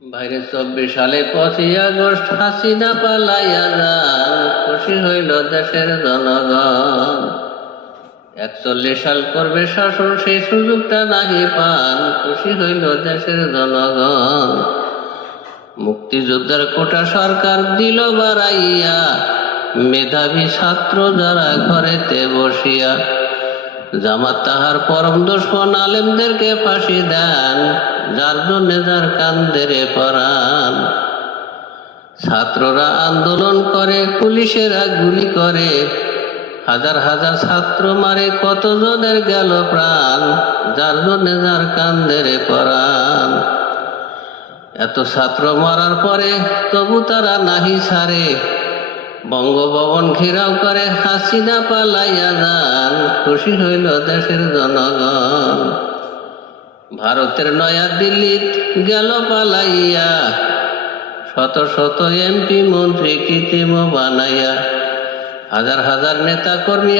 বাইরে 24 সালে 25 আগস্ট হাসিনা পালাইয়া যান, খুশি হইল দেশের জনগণ। 41 সাল করবে শাসন, সেই সুযোগটা নাহি পান, খুশি হইল দেশের জনগণ। মুক্তিযোদ্ধার কোটা সরকার দিল বাড়াইয়া, মেধাবী ছাত্র যারা ঘরেতে বসিয়া। জামাত তাহার পরম দুশমন, আলেমদেরকে ফাঁসি দেন, যার জন্যে যার কান্দেরে পরাণ। ছাত্ররা আন্দোলন করে, পুলিশেরা গুলি করে, হাজার হাজার ছাত্র মারে, কতজনের গেল প্রাণ, যার জন্যে যার কান্দেরে পরাণ। এত ছাত্র মারার পরে তবু তারা নাহি ছাড়ে, বঙ্গভবন ঘেরাও করে, হাসিনা পালাইয়া যান, খুশি হইল দেশের জনগণ। ভারতের নয়া দিল্লিত গেল পালাইয়া, শত শত এমপি মন্ত্রী কৃত্রিম বানাইয়া, হাজার হাজার নেতা কর্মী